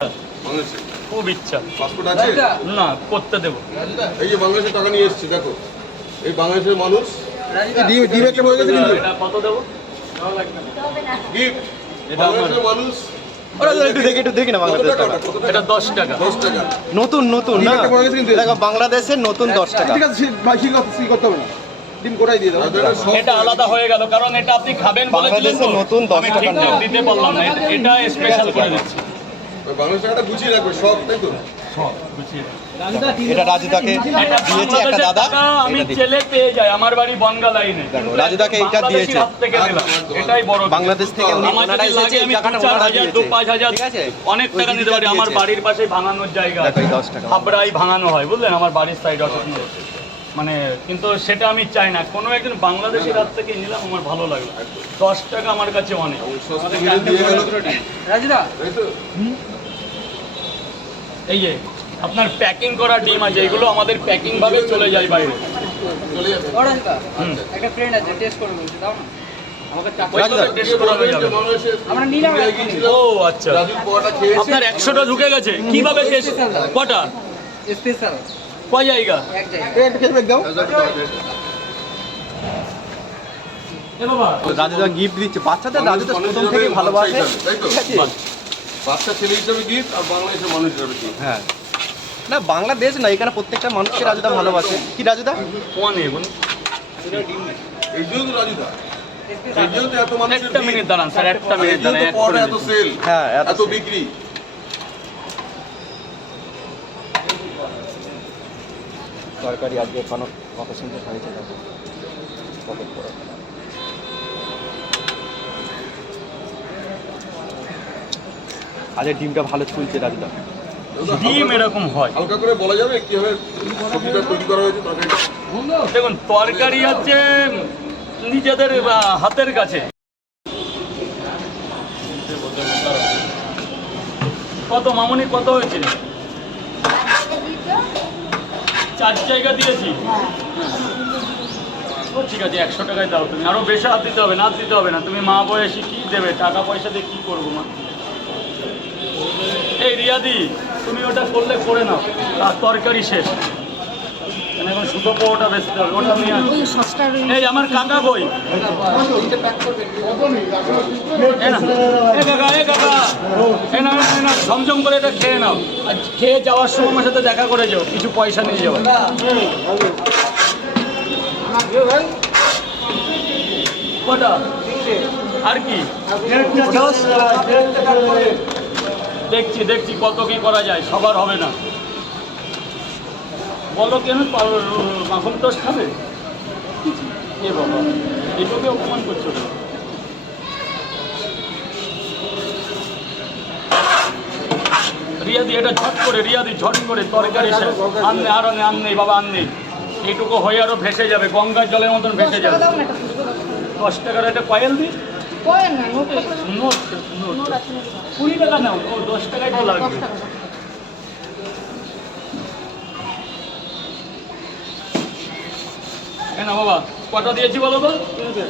খুব ইচ্ছা। পাসপোর্ট আছে না, করতে দেবো। এই যে বাংলাদেশের টাকা নিয়ে এসেছি, দেখো এই বাংলাদেশের মানুষ এটা কত দেবো? গিফট বাংলাদেশের মানুষ একটু দেখি না বাংলাদেশ টাকা। এটা 10 টাকা। 10 টাকা নতুন নতুন না, দেখো বাংলাদেশের নতুন 10 টাকা। ঠিক আছে, কি করতে হবে না, দিন কোটাই দিয়ে দাও। এটা আলাদা হয়ে গেল, কারণ এটা আপনি খাবেন বলেছিলেন তো, বাংলাদেশের নতুন 10 আমি টাকা ঠিকঠাক দিতে পারলাম না। এটা স্পেশাল করে দিচ্ছি। বাংলাদেশ টাকাটা গুছিয়ে রাখবে সব, তাই তো? সব গুছিয়ে। এটা রাজুদাকে দিয়েছে একটা দাদা, আমি এটা দিয়েছে। ছেলে পেয়ে যাই, আমার বাড়ি বনগা লাইনে। দেখো, রাজুদাকে এইটা দিয়েছে। এটাই বড়। বাংলাদেশ থেকে উনি আমার ওনারা যদি এসেছে, লাগে এই আমি টাকাটা 2-4 ওনারা হাজার, দিয়েছে। 2-5 হাজার ঠিক আছে? অনেক ওই টাকা নিতে পারি। দিদিটা আমার দিয়েছে। বাড়ির পাশে ভাঙানোর জায়গা দেখো, আছে, এই 10 টাকা। হাবড়াই ভাঙানো হয়, বুঝলেন, আমার বাড়ির সাইড অসুখ মানে। কিন্তু সেটা আমি চাই না, কোনো একজন বাংলাদেশের হাত থেকে নিলাম, আমার ভালো লাগলো। 10 টাকা আমার কাছে অনেক। সস্তা মিলে দিয়ে গেল, রাজুদা, তাই তো? এই যে আপনার প্যাকিং করা ডিম আছে, এগুলো আমাদের প্যাকিং ভাবে চলে যায় বাইরে। চলে যাবে। রাজুদা, একটা ফ্রেন্ড আছে, টেস্ট করে বলছি, দাও না আমাকে টাকা। ওইগুলো টেস্ট করা হয়ে যাবে। আমরা নিলাম ইন্ডিয়ায় গিয়েছিলাম, ও আচ্ছা, রাজুর পোয়াটা খেয়েছি। আপনার 100টা ঢুকে গেছে কিভাবে? টেস্ট কটা? স্পেশাল কয় জায়গা? এক জায়গায়। একটা ক্যাশব্যাক দাও। এ বাবা, রাজুদা গিফট দিচ্ছে বাচ্চাদের। রাজুদা প্রথম থেকে ভালোবাসে, তাই তো? ঠিক আছে? বাচ্চা ছেলে হিসাবে গিফট আর বাংলাদেশের মানুষ হিসাবে gift। হ্যাঁ, না বাংলাদেশ না, এখানে প্রত্যেকটা মানুষকে রাজুদা ভালোবাসে। কি রাজুদা? কোন এগুলো? এই জন্য তো রাজুদা, এই জন্য তো এত মানুষের একটা ভিড়। মিনিট দাঁড়ান স্যার, একটা এই মিনিট জন্য দাঁড়ান, তো পরে এত সেল, হ্যাঁ, এত এত sale। বিক্রি। তরকারি আজকে এখনো কত সুন্দর হয়েছে, দেখো কত বড়। আজকে ডিমটা ভালো ফুলছে রাজুদা। ডিম এরকম হয়। হালকা করে বলা যাবে কিভাবে সবজিটা তৈরি করা হয়েছে, তরকারিটা? দেখুন, তরকারি হচ্ছে নিজেদের হাতের কাছে। কত মামুনি, কত হয়েছে? 4 জায়গা দিয়েছি। ও ঠিক আছে, 100 টাকায় দাও তুমি। আরো বেশি হাত দিতে হবে না, দিতে হবে না। তুমি মা বয়সী, কি দেবে টাকা পয়সা দিয়ে, কি করবো মা? এই রিয়াদি, তুমি ওটা করলে করে নাও, আর তরকারি শেষ। এখন শুধু পোটা বেচতে হবে, ওটা নিয়ে আসো। এই আমার কাকা বই, ঝমঝম করে এটা খেয়ে নাও, আর খেয়ে যাওয়ার সময় আমার সাথে দেখা করে যাও, কিছু পয়সা নিয়ে যাও। কটা? আর কি? দেখছি দেখছি কত কি করা যায়, সবার হবে না। বলো কেন মাখন টোস্ট খাবে? এ বাবা, এটাকে অপমান করছো কেন? রিয়াদি, এটা ঝট করে, রিয়াদি ঝট করে তরকারি শেষ। আননে আর আননেই বাবা, আননেই। এইটুকু হয়ে আরো ভেসে যাবে, গঙ্গার জলের মতন ভেসে যাবে। 10 টাকার একটা কয়েল দিই। নোট 20 টাকা নাও, ও 10 টাকায় তো লাগবে। না বাবা, কটা দিয়েছি বলো তো?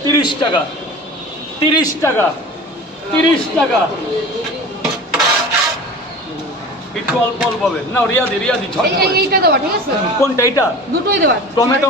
30 টাকা, 30 টাকা, 30 টাকা। একটু অল্প অল্প হবে না। রিয়াদি, রিয়াদি ঝট করে। এইটা দেওয়া ঠিক আছে, কোনটা? এইটা দুটোই দেওয়া। টমেটো